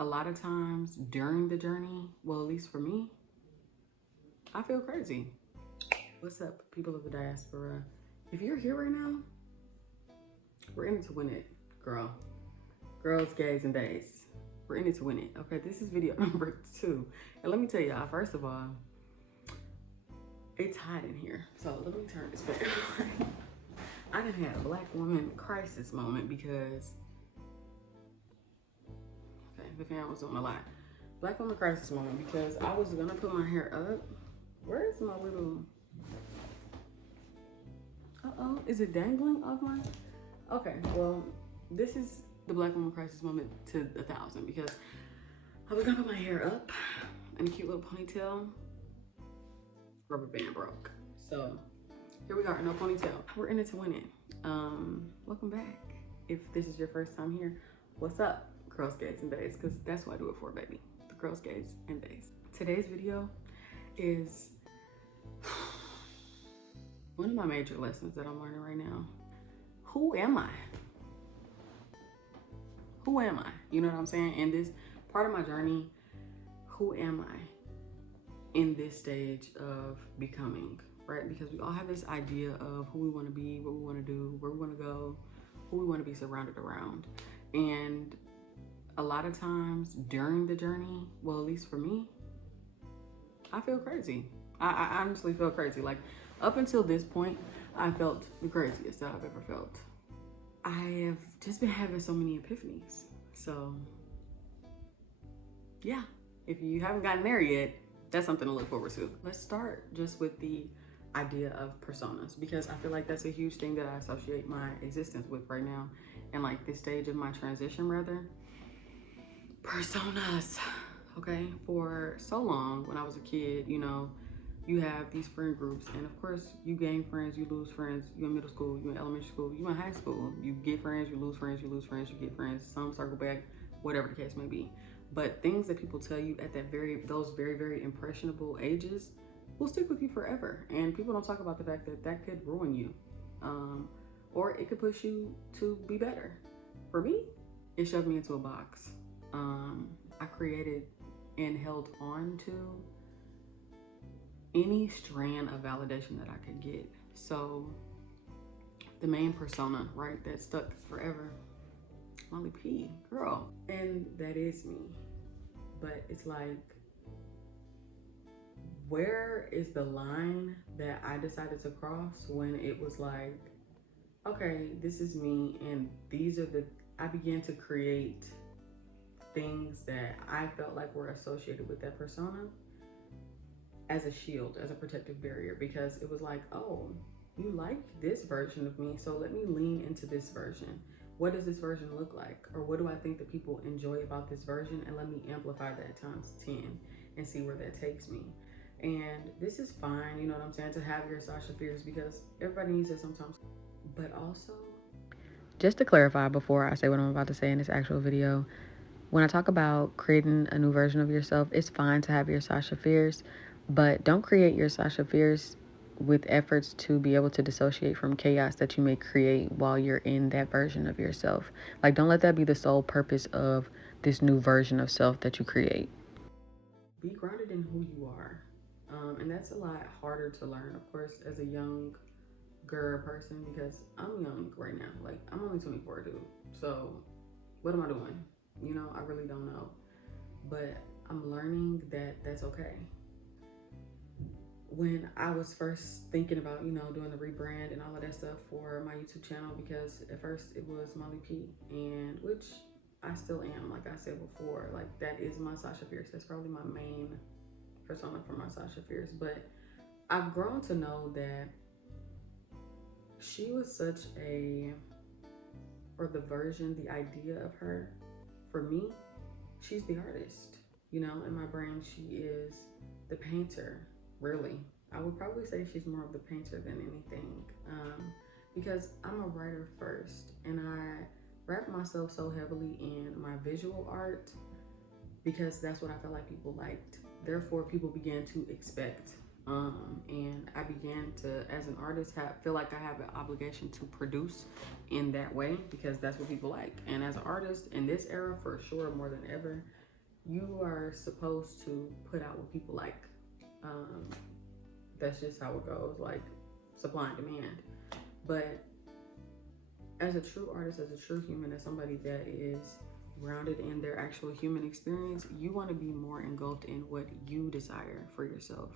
a lot of times during the journey, well, at least for me, I feel crazy. What's up, people of the diaspora? If you're here right now, we're in it to win it, girl. Girls, gays, and days. We're in it to win it. Okay, this is video number 2. And let me tell y'all, first of all, it's hot in here. So let me turn this fan on. I done had a black woman crisis moment because, okay, the fan was doing a lot. Black woman crisis moment because I was gonna put my hair up. Where's my little, uh-oh, is it dangling off my, okay, well, this is the black woman crisis moment to 1,000 because I was gonna put my hair up in a cute little ponytail. Rubber band broke. So here we are, no ponytail. We're in it to win it. Welcome back. If this is your first time here, what's up, girls, gays, and days? Because that's what I do it for, baby. The girls, gays, and days. Today's video is one of my major lessons that I'm learning right now. Who am I? Who am I? You know what I'm saying? In this part of my journey, who am I in this stage of becoming, right? Because we all have this idea of who we want to be, what we want to do, where we want to go, who we want to be surrounded around. And a lot of times during the journey, well, at least for me, I feel crazy. I honestly feel crazy. Like up until this point, I felt the craziest that I've ever felt. I have just been having so many epiphanies. So yeah, if you haven't gotten there yet, that's something to look forward to. Let's start just with the idea of personas, because I feel like that's a huge thing that I associate my existence with right now. And like this stage of my transition rather, personas, okay? For so long when I was a kid, you know, you have these friend groups, and of course you gain friends, you lose friends. You in middle school, you in elementary school, you in high school, you get friends, you lose friends, you lose friends, you get friends, some circle back, whatever the case may be. But things that people tell you at those very impressionable ages will stick with you forever. And people don't talk about the fact that that could ruin you, or it could push you to be better. For me, it shoved me into a box. I created and held on to any strand of validation that I could get. So the main persona, right, that stuck forever, Molly P, girl. And that is me. But it's like, where is the line that I decided to cross when it was like, okay, this is me, and these are I began to create things that I felt like were associated with that persona as a shield, as a protective barrier, because it was like, oh, you like this version of me, so let me lean into this version. What does this version look like? Or what do I think that people enjoy about this version? And let me amplify that times 10 and see where that takes me. And this is fine, you know what I'm saying, to have your Sasha Fierce, because everybody needs it sometimes. But also, just to clarify before I say what I'm about to say in this actual video, when I talk about creating a new version of yourself, it's fine to have your Sasha Fierce, but don't create your Sasha Fierce with efforts to be able to dissociate from chaos that you may create while you're in that version of yourself. Like, don't let that be the sole purpose of this new version of self that you create. Be grounded in who you are. And that's a lot harder to learn, of course, as a young girl person, because I'm young right now. Like, I'm only 24, dude. So what am I doing? You know, I really don't know. But I'm learning that that's okay. When I was first thinking about, you know, doing the rebrand and all of that stuff for my YouTube channel, because at first it was Molly P, and which I still am, like I said before, like that is my Sasha Fierce. That's probably my main persona for my Sasha Fierce. But I've grown to know that she was such a, or the version, the idea of her, for me, she's the artist. You know, in my brain, she is the painter, really. I would probably say she's more of the painter than anything, because I'm a writer first, and I wrap myself so heavily in my visual art because that's what I felt like people liked. Therefore, people began to expect. And I began to, as an artist, feel like I have an obligation to produce in that way because that's what people like. And as an artist in this era, for sure, more than ever, you are supposed to put out what people like. That's just how it goes, like supply and demand. But as a true artist, as a true human, as somebody that is grounded in their actual human experience, you want to be more engulfed in what you desire for yourself,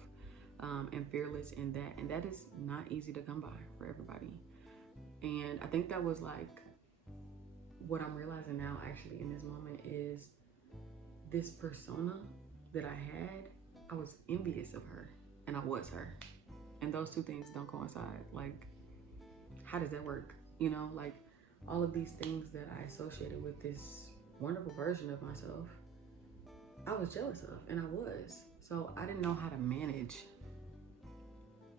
and fearless in that. And that is not easy to come by for everybody. And I think that was like what I'm realizing now, actually, in this moment, is this persona that I had, I was envious of her, and I was her. And those two things don't coincide. Like, how does that work? You know, like all of these things that I associated with this wonderful version of myself, I was jealous of, and I was. So I didn't know how to manage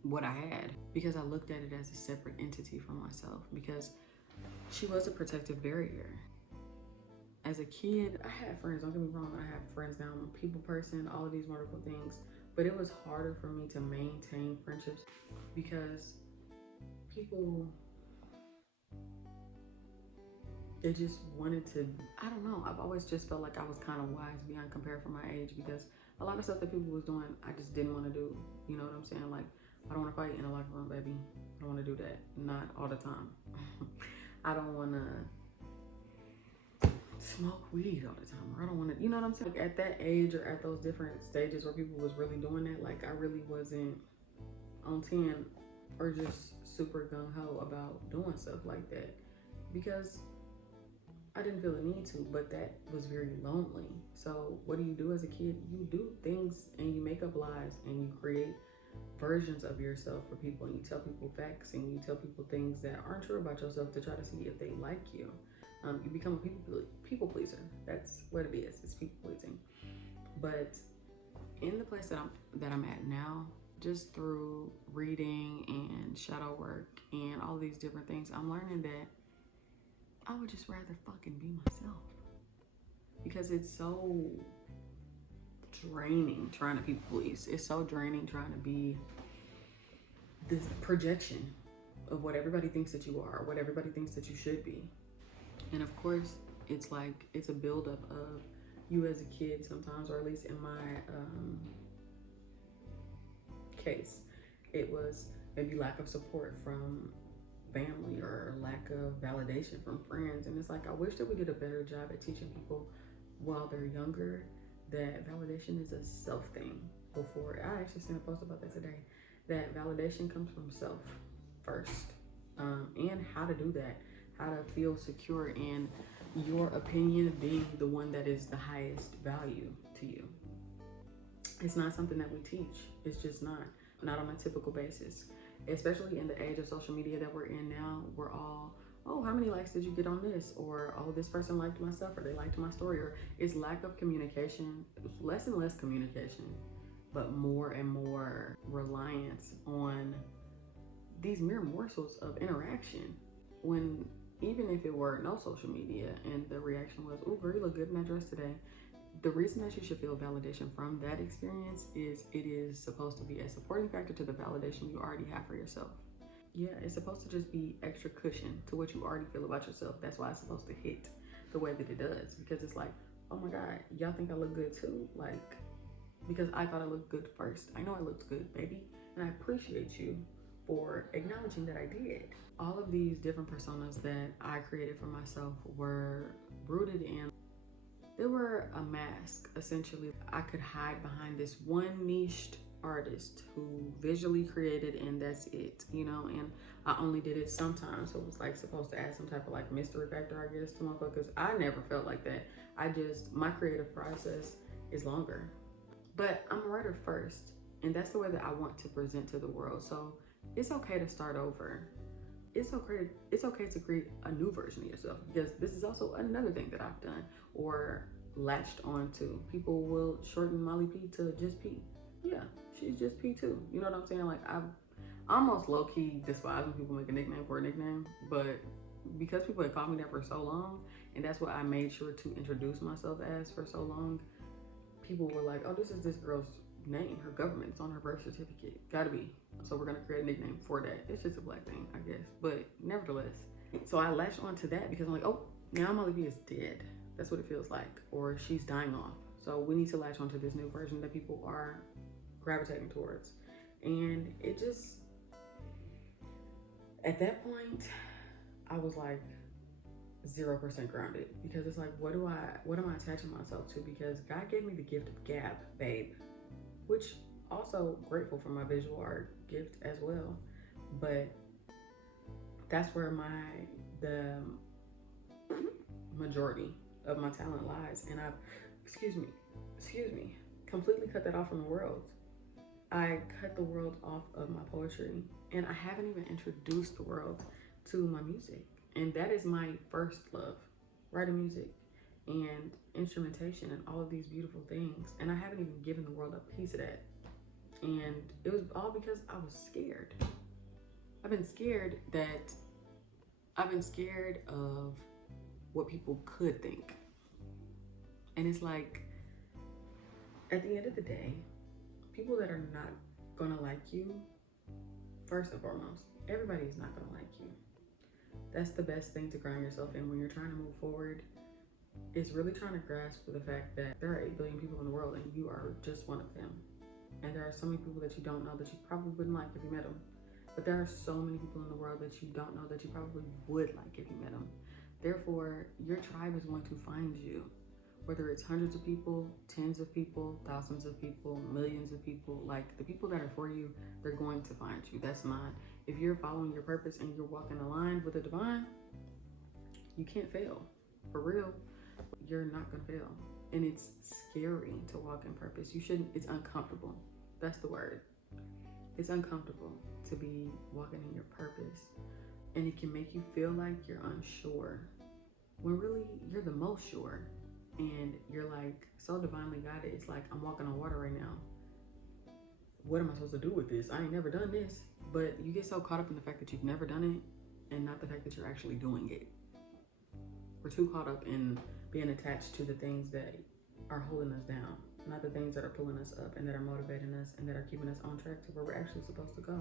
what I had, because I looked at it as a separate entity from myself, because she was a protective barrier. As a kid, I had friends, don't get me wrong, I have friends now, I'm a people person, all of these wonderful things, but it was harder for me to maintain friendships because people, they just wanted to, I don't know, I've always just felt like I was kind of wise beyond compare for my age, because a lot of stuff that people was doing, I just didn't want to do. You know what I'm saying? Like, I don't want to fight in a locker room, baby. I don't want to do that. Not all the time. I don't want to smoke weed all the time, or I don't want to, you know what I'm saying? Like, at that age, or at those different stages where people was really doing that, like, I really wasn't on 10 or just super gung-ho about doing stuff like that, because I didn't feel the need to, but that was very lonely. So what do you do as a kid? You do things and you make up lies and you create versions of yourself for people, and you tell people facts and you tell people things that aren't true about yourself to try to see if they like you. You become a people pleaser. That's what it is. It's people pleasing. But in the place that I'm at now, just through reading and shadow work and all these different things, I'm learning that I would just rather fucking be myself, because it's so draining trying to people please. It's so draining trying to be this projection of what everybody thinks that you are, what everybody thinks that you should be. And of course, it's like, it's a buildup of you as a kid sometimes, or at least in my case, it was maybe lack of support from family or lack of validation from friends. And it's like, I wish that we did a better job at teaching people while they're younger that validation is a self thing. Before, I actually sent a post about that today, that validation comes from self first, and how to do that, how to feel secure in your opinion being the one that is the highest value to you. It's not something that we teach. It's just not on a typical basis. Especially in the age of social media that we're in now, we're all, oh, how many likes did you get on this? Or, oh, this person liked my stuff, or they liked my story. Or it's lack of communication, less and less communication, but more and more reliance on these mere morsels of interaction. When even if it were no social media and the reaction was, oh, girl, you look good in that dress today, the reason that you should feel validation from that experience is it is supposed to be a supporting factor to the validation you already have for yourself. Yeah, it's supposed to just be extra cushion to what you already feel about yourself. That's why it's supposed to hit the way that it does, because it's like, oh my God, y'all think I look good too? Like, because I thought I looked good first. I know I looked good, baby, and I appreciate you for acknowledging that I did. All of these different personas that I created for myself were rooted in, they were a mask, essentially. I could hide behind this one niched artist who visually created, and that's it, you know, and I only did it sometimes. So it was like supposed to add some type of like mystery factor, I guess, to motherfuckers. I never felt like that. My creative process is longer. But I'm a writer first, and that's the way that I want to present to the world. So it's okay to start over. It's okay to create a new version of yourself, because this is also another thing that I've done or latched onto. People will shorten Molly P to just P. Yeah, she's just P too. You know what I'm saying? Like, I almost low-key despise when people make a nickname for a nickname, but because people had called me that for so long, and that's what I made sure to introduce myself as for so long, people were like, oh, this is this girl's name, her government, it's on her birth certificate, gotta be, so we're gonna create a nickname for that. It's just a black thing, I guess, but nevertheless. So I latched onto that because I'm like, oh, now Molly B is dead. That's what it feels like, or she's dying off. So we need to latch onto this new version that people are gravitating towards. And it just, at that point, I was like 0% grounded, because it's like, what am I attaching myself to? Because God gave me the gift of gab, babe, which also grateful for my visual art gift as well. But that's where the majority of my talent lies. And I've, excuse me, completely cut that off from the world. I cut the world off of my poetry, and I haven't even introduced the world to my music. And that is my first love, writing music and instrumentation and all of these beautiful things. And I haven't even given the world a piece of that. And it was all because I was scared. I've been scared of what people could think. And it's like, at the end of the day, people that are not gonna like you, first and foremost, everybody is not gonna like you. That's the best thing to ground yourself in when you're trying to move forward. Is really trying to grasp the fact that there are 8 billion people in the world and you are just one of them. And there are so many people that you don't know that you probably wouldn't like if you met them. But there are so many people in the world that you don't know that you probably would like if you met them. Therefore, your tribe is going to find you. Whether it's hundreds of people, tens of people, thousands of people, millions of people, like the people that are for you, they're going to find you. That's mine. If you're following your purpose and you're walking aligned with the divine, you can't fail. For real, you're not gonna fail. And it's scary to walk in purpose. It's uncomfortable. That's the word. It's uncomfortable to be walking in your purpose. And it can make you feel like you're unsure, when really you're the most sure. And you're like so divinely guided. It's like, I'm walking on water right now. What am I supposed to do with this? I ain't never done this. But you get so caught up in the fact that you've never done it and not the fact that you're actually doing it. We're too caught up in being attached to the things that are holding us down, not the things that are pulling us up and that are motivating us and that are keeping us on track to where we're actually supposed to go.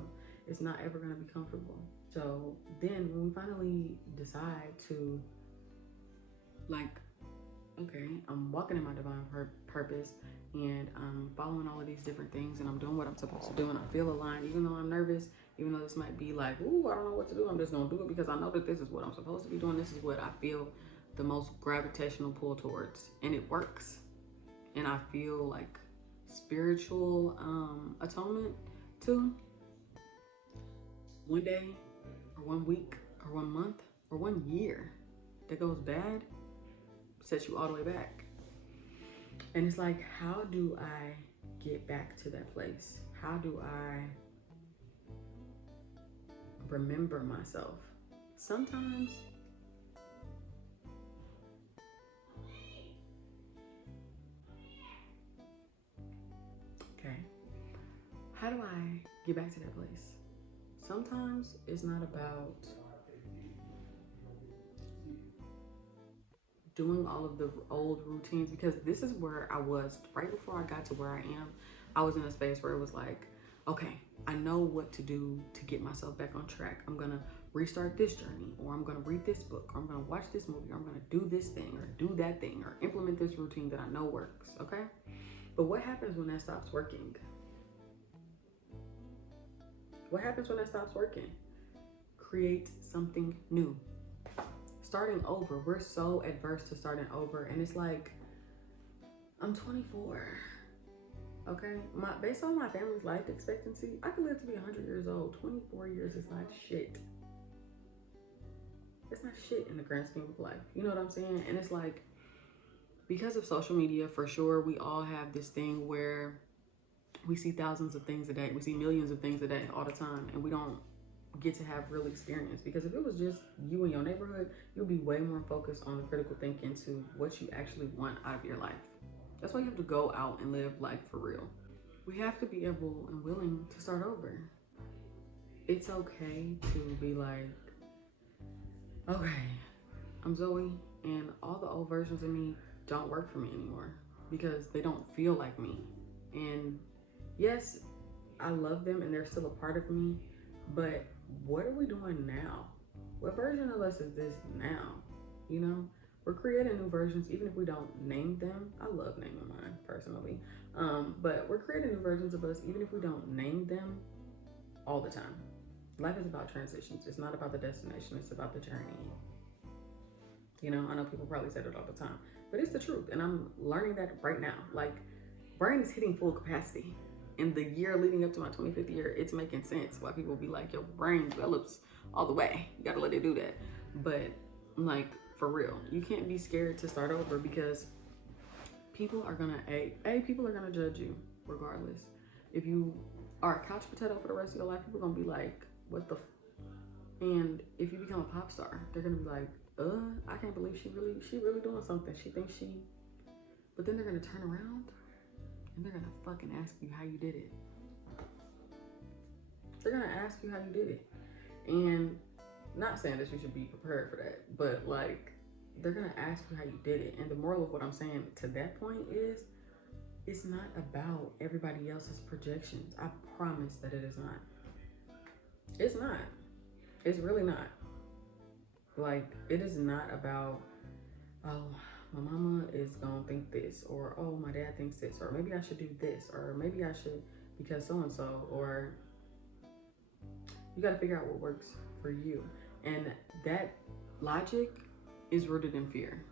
It's not ever going to be comfortable. So then when we finally decide to, like, okay, I'm walking in my divine purpose and I'm following all of these different things and I'm doing what I'm supposed to do and I feel aligned, even though I'm nervous, even though this might be like, ooh, I don't know what to do. I'm just gonna do it because I know that this is what I'm supposed to be doing. This is what I feel the most gravitational pull towards, and it works. And I feel like spiritual atonement too. One day or 1 week or 1 month or 1 year that goes bad sets you all the way back. And it's like, how do I get back to that place? How do I remember myself? Sometimes how do I get back to that place? Sometimes it's not about doing all of the old routines, because this is where I was right before I got to where I am. I was in a space where it was like, okay, I know what to do to get myself back on track. I'm gonna restart this journey, or I'm gonna read this book, or I'm gonna watch this movie, or I'm gonna do this thing or do that thing or implement this routine that I know works, okay? But what happens when that stops working? What happens when that stops working? Create something new. Starting over. We're so adverse to starting over. And it's like, I'm 24. Okay? Based on my family's life expectancy, I could live to be 100 years old. 24 years is not shit. It's not shit in the grand scheme of life. You know what I'm saying? And it's like, because of social media, for sure, we all have this thing where we see thousands of things a day. We see millions of things a day all the time. And we don't get to have real experience. Because if it was just you and your neighborhood, you'll be way more focused on the critical thinking to what you actually want out of your life. That's why you have to go out and live life for real. We have to be able and willing to start over. It's okay to be like, okay, I'm Zoe, and all the old versions of me don't work for me anymore because they don't feel like me. And yes, I love them and they're still a part of me, but what are we doing now? What version of us is this now? You know, We're creating new versions, even if we don't name them. I love naming mine personally. But we're creating new versions of us, even if we don't name them all the time. Life is about transitions. It's not about the destination, it's about the journey. You know, I know people probably say that all the time, but it's the truth. And I'm learning that right now. Like, brain is hitting full capacity. In the year leading up to my 25th year, it's making sense why people be like, your brain develops all the way. You gotta let it do that. But like, for real, you can't be scared to start over, because people are gonna people are gonna judge you regardless. If you are a couch potato for the rest of your life, people are gonna be like, what the and if you become a pop star, they're gonna be like, I can't believe she really doing something. She thinks she, but then they're gonna turn around and they're gonna fucking ask you how you did it. They're gonna ask you how you did it. And not saying that you should be prepared for that, but like, they're gonna ask you how you did it. And the moral of what I'm saying to that point is, it's not about everybody else's projections. I promise that it is not. It's not. It's really not. Like, it is not about, oh, my mama is gonna think this, or oh, my dad thinks this, or maybe I should do this, or maybe I should because so and so, or you gotta figure out what works for you. And that logic is rooted in fear.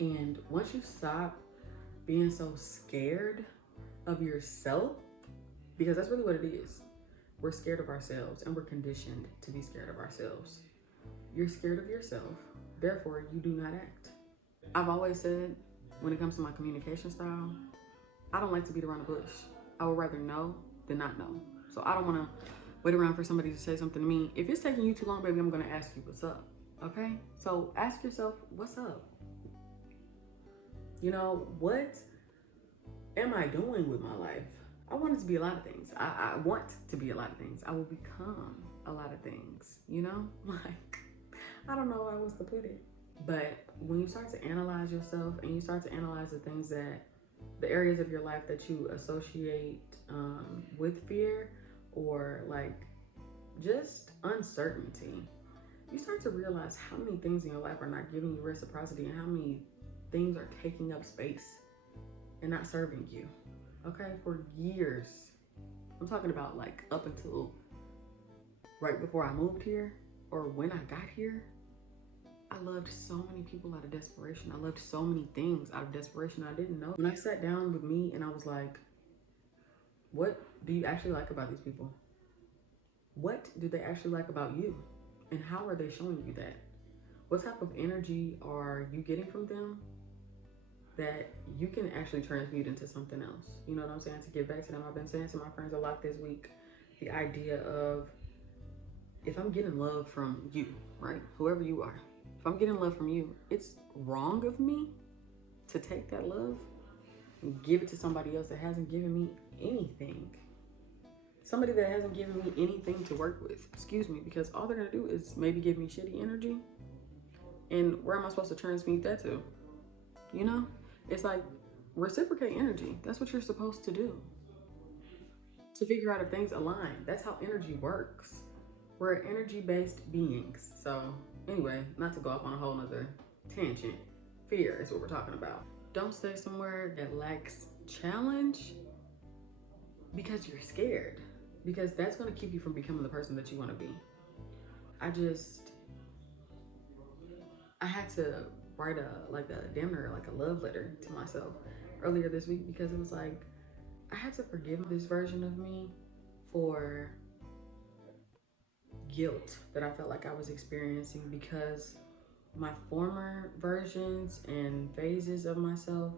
And once you stop being so scared of yourself, because that's really what it is. We're scared of ourselves, and we're conditioned to be scared of ourselves. You're scared of yourself, therefore you do not act. I've always said, when it comes to my communication style, I don't like to beat around the bush. I would rather know than not know. So I don't wanna wait around for somebody to say something to me. If it's taking you too long, baby, I'm gonna ask you what's up, okay? So ask yourself, what's up? You know, what am I doing with my life? I want it to be a lot of things. I want to be a lot of things. I will become a lot of things, you know? Like, I don't know how else to put it. But when you start to analyze yourself and you start to analyze the things that, the areas of your life that you associate with fear, or like just uncertainty, you start to realize how many things in your life are not giving you reciprocity, and how many things are taking up space and not serving you, okay, for years. I'm talking about like up until right before I moved here, or when I got here. I loved so many people out of desperation. I loved so many things out of desperation I didn't know. When I sat down with me and I was like, what do you actually like about these people? What do they actually like about you? And how are they showing you that? What type of energy are you getting from them that you can actually transmute into something else? You know what I'm saying? To give back to them. I've been saying to my friends a lot this week, the idea of, if I'm getting love from you, right? Whoever you are, if I'm getting love from you, it's wrong of me to take that love and give it to somebody else that hasn't given me anything. Somebody that hasn't given me anything to work with, excuse me, because all they're gonna do is maybe give me shitty energy. And where am I supposed to transmute that to? You know? It's like, reciprocate energy. That's what you're supposed to do. To figure out if things align. That's how energy works. We're energy-based beings. So anyway, not to go off on a whole nother tangent, fear is what we're talking about. Don't stay somewhere that lacks challenge because you're scared, because that's going to keep you from becoming the person that you want to be. I had to write a damn near like a love letter to myself earlier this week, because it was like, I had to forgive this version of me for guilt that I felt like I was experiencing, because my former versions and phases of myself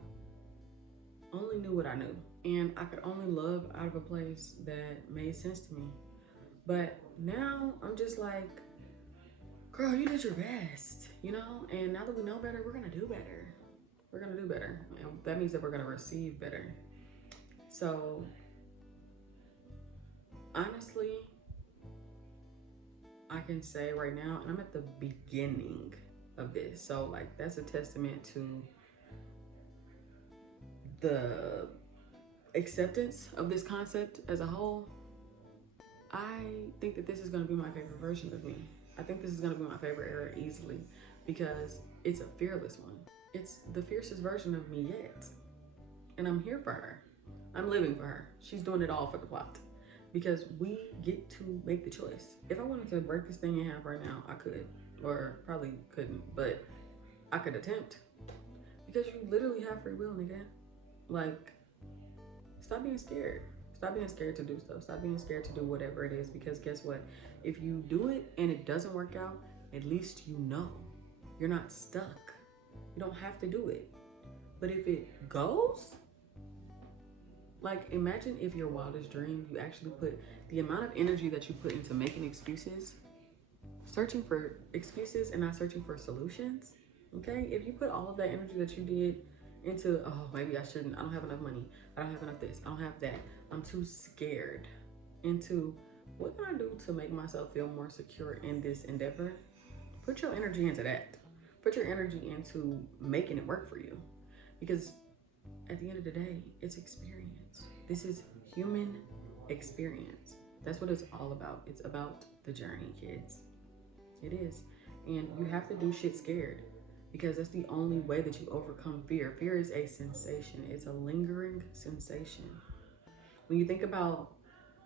only knew what I knew, and I could only love out of a place that made sense to me. But now I'm just like, girl, you did your best, you know? And now that we know better, we're gonna do better. We're gonna do better, and that means that we're gonna receive better. So honestly, I can say right now, and I'm at the beginning of this, so like, that's a testament to the acceptance of this concept as a whole. I think that this is going to be my favorite version of me. I think this is going to be my favorite era easily, because it's a fearless one. It's the fiercest version of me yet. And I'm here for her. I'm living for her. She's doing it all for the plot. Because we get to make the choice. If I wanted to break this thing in half right now, I could. Or probably couldn't, but I could attempt. Because you literally have free will, nigga. Like, stop being scared. Stop being scared to do stuff. Stop being scared to do whatever it is. Because guess what? If you do it and it doesn't work out, at least you know. You're not stuck. You don't have to do it. But if it goes, like, imagine if your wildest dream, you actually put the amount of energy that you put into making excuses, searching for excuses and not searching for solutions. Okay? If you put all of that energy that you did into, oh, maybe I shouldn't, I don't have enough money, I don't have enough this, I don't have that, I'm too scared, into what can I do to make myself feel more secure in this endeavor? Put your energy into that. Put your energy into making it work for you. Because at the end of the day, it's experience. This is human experience. That's what it's all about. It's about the journey, kids. It is. And you have to do shit scared, because that's the only way that you overcome fear. Fear is a sensation. It's a lingering sensation. When you think about,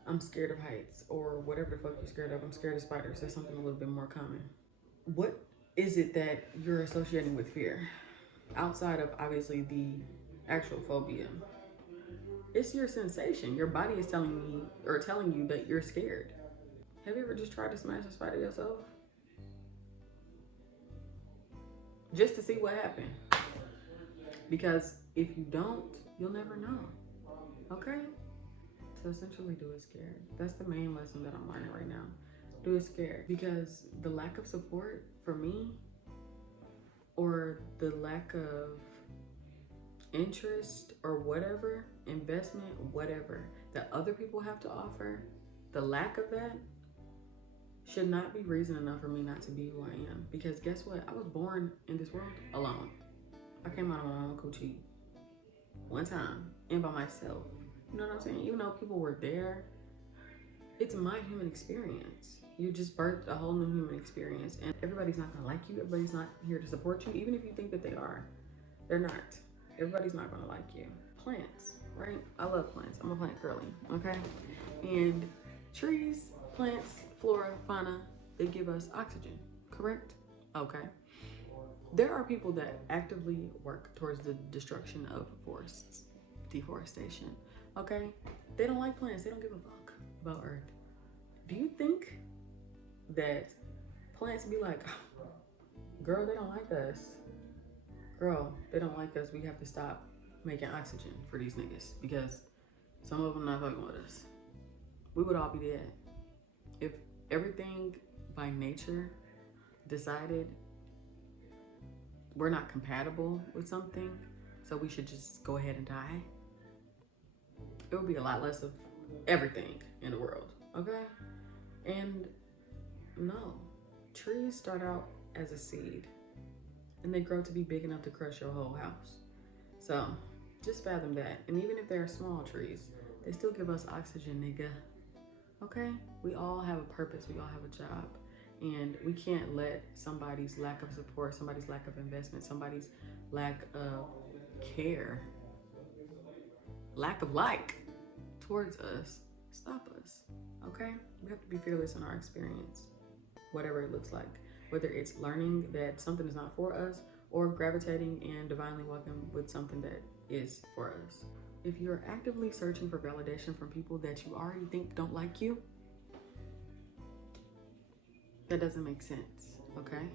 I'm scared of heights, or whatever the fuck you're scared of, I'm scared of spiders, that's something a little bit more common. What is it that you're associating with fear? Outside of, obviously, the actual phobia. It's your sensation. Your body is telling you that you're scared. Have you ever just tried to smash a spider yourself? Just to see what happened. Because if you don't, you'll never know. Okay? So essentially, do it scared. That's the main lesson that I'm learning right now. Do it scared. Because the lack of support for me, or the lack of interest or whatever, investment, whatever, that other people have to offer, the lack of that should not be reason enough for me not to be who I am. Because guess what? I was born in this world alone. I came out of my own coochie one time and by myself. You know what I'm saying? Even though people were there, it's my human experience. You just birthed a whole new human experience, and everybody's not gonna like you. Everybody's not here to support you, even if you think that they are. They're not. Everybody's not gonna like you. Plants, right? I love plants. I'm a plant girly, okay? And trees, plants, flora, fauna, they give us oxygen, correct? Okay. There are people that actively work towards the destruction of forests, deforestation, okay? They don't like plants. They don't give a fuck about Earth. Do you think that plants be like, girl, they don't like us. Girl, they don't like us. We have to stop making oxygen for these niggas because some of them not fucking with us. We would all be dead. If everything by nature decided we're not compatible with something, so we should just go ahead and die, it would be a lot less of everything in the world, okay? And no, trees start out as a seed and they grow to be big enough to crush your whole house. So just fathom that. And even if they're small trees, they still give us oxygen, nigga. Okay? We all have a purpose. We all have a job. And we can't let somebody's lack of support, somebody's lack of investment, somebody's lack of care, lack of like towards us stop us. Okay? We have to be fearless in our experience, whatever it looks like. Whether it's learning that something is not for us or gravitating and divinely walking with something that is for us. If you're actively searching for validation from people that you already think don't like you, that doesn't make sense, okay?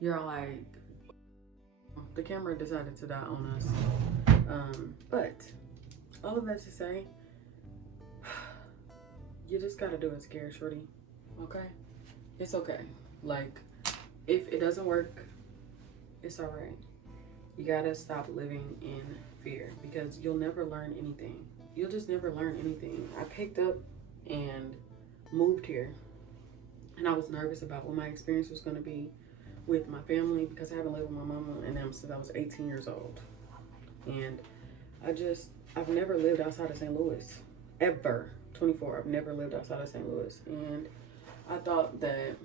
You're like, the camera decided to die on us. But all of that to say, you just gotta do it scared, shorty, okay? It's okay. Like, if it doesn't work, it's all right. You gotta stop living in fear because you'll never learn anything. You'll just never learn anything. I picked up and moved here, and I was nervous about what my experience was gonna be with my family because I haven't lived with my mama and them since I was 18 years old. And I've never lived outside of St. Louis, ever. 24, I've never lived outside of St. Louis. And I thought that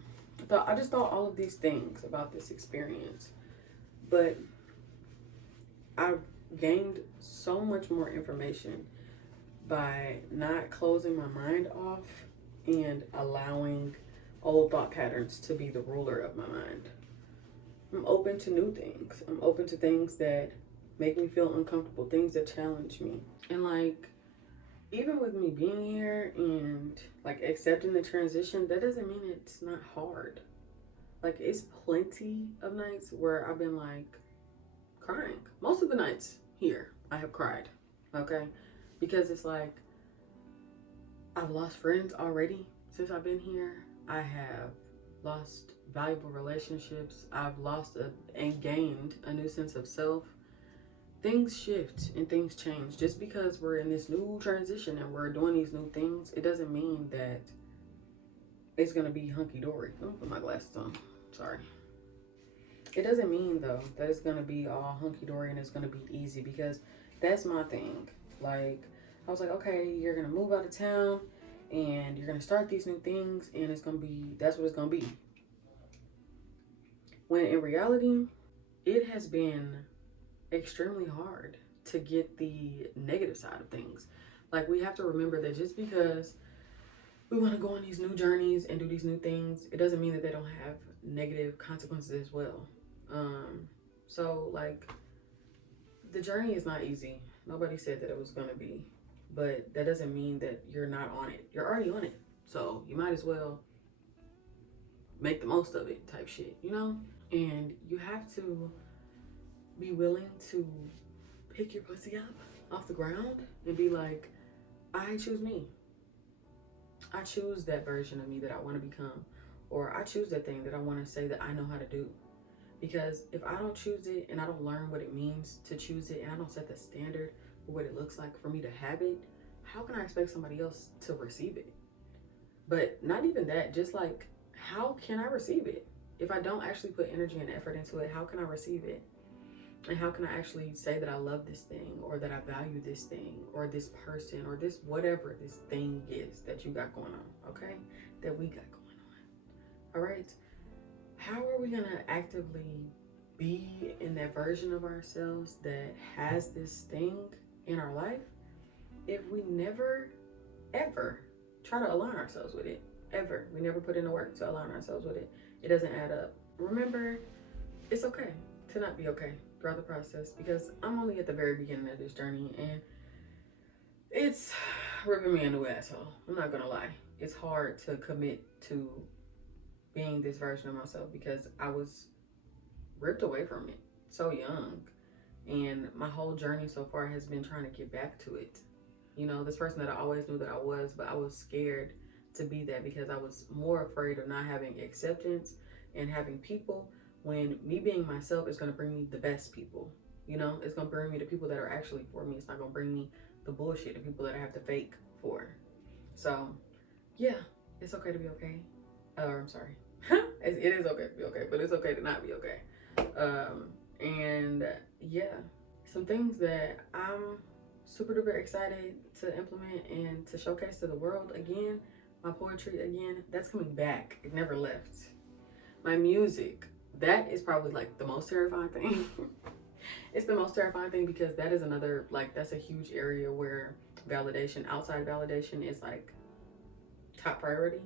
I just thought all of these things about this experience, but I've gained so much more information by not closing my mind off and allowing old thought patterns to be the ruler of my mind. I'm open to new things. I'm open to things that make me feel uncomfortable, things that challenge me. And like, even with me being here and like accepting the transition, that doesn't mean it's not hard. Like, it's plenty of nights where I've been like crying. Most of the nights here, I have cried, okay? Because it's like, I've lost friends already since I've been here. I have lost valuable relationships. I've lost and gained a new sense of self. Things shift and things change. Just because we're in this new transition and we're doing these new things, it doesn't mean that it's gonna be hunky-dory. Let me put my glasses on. Sorry. It doesn't mean though that it's gonna be all hunky-dory and it's gonna be easy, because that's my thing. Like, I was like, okay, you're gonna move out of town and you're gonna start these new things and it's gonna be, that's what it's gonna be. When in reality, it has been extremely hard to get the negative side of things. Like, we have to remember that just because we want to go on these new journeys and do these new things, it doesn't mean that they don't have negative consequences as well. So like, the journey is not easy. Nobody said that it was gonna be, but that doesn't mean that you're not on it. You're already on it, so you might as well make the most of it, type shit, you know? And you have to be willing to pick your pussy up off the ground and be like, I choose me. I choose that version of me that I want to become, or I choose that thing that I want to say that I know how to do. Because if I don't choose it and I don't learn what it means to choose it and I don't set the standard for what it looks like for me to have it, how can I expect somebody else to receive it? But not even that, just like, how can I receive it? If I don't actually put energy and effort into it, how can I receive it? And how can I actually say that I love this thing, or that I value this thing, or this person, or this whatever this thing is that you got going on, okay? That we got going on, all right? How are we gonna actively be in that version of ourselves that has this thing in our life if we never, ever try to align ourselves with it? Ever. We never put in the work to align ourselves with it. It doesn't add up. Remember, it's okay to not be okay throughout the process, because I'm only at the very beginning of this journey and it's ripping me a new asshole. I'm not gonna lie. It's hard to commit to being this version of myself because I was ripped away from it so young. And my whole journey so far has been trying to get back to it. You know, this person that I always knew that I was, but I was scared to be that because I was more afraid of not having acceptance and having people, when me being myself is going to bring me the best people. You know, it's going to bring me the people that are actually for me. It's not going to bring me the bullshit, the people that I have to fake for. So, yeah, it's okay to be okay. I'm sorry. It is okay to be okay, but it's okay to not be okay. And yeah, some things that I'm super duper excited to implement and to showcase to the world again. My poetry again, that's coming back. It never left. My music, that is probably like the most terrifying thing. It's the most terrifying thing because that is another, like, that's a huge area where validation, outside validation, is like top priority.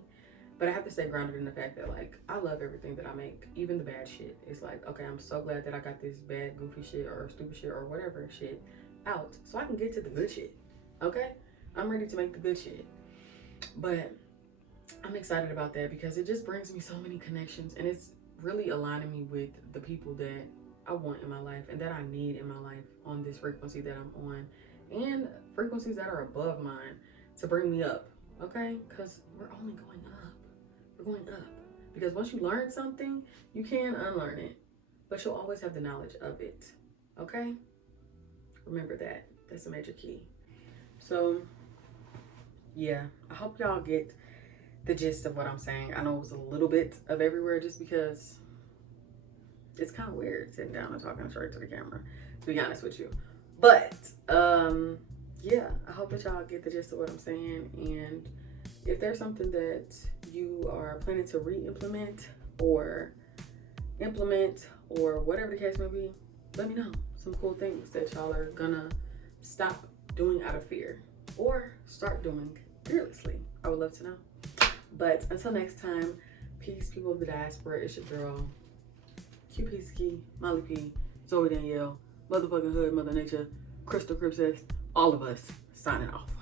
But I have to stay grounded in the fact that, like, I love everything that I make, even the bad shit. It's like, okay, I'm so glad that I got this bad, goofy shit or stupid shit or whatever shit out so I can get to the good shit, okay? I'm ready to make the good shit. But I'm excited about that because it just brings me so many connections, and it's really aligning me with the people that I want in my life and that I need in my life on this frequency that I'm on, and frequencies that are above mine to bring me up, okay? Because we're only going up. We're going up. Because once you learn something, you can unlearn it, but you'll always have the knowledge of it, okay? Remember that. That's a major key. So, yeah, I hope y'all get the gist of what I'm saying. I know it was a little bit of everywhere just because it's kind of weird sitting down and talking straight to the camera, to be honest with you. But, yeah, I hope that y'all get the gist of what I'm saying. And if there's something that you are planning to re-implement or implement, or whatever the case may be. Let me know some cool things that y'all are gonna stop doing out of fear or start doing fearlessly. I would love to know. But until next time, peace, people of the diaspora. It's your girl, QP Molly P, Zoe Danielle, motherfucking Hood, Mother Nature, Crystal Cripsess, all of us signing off.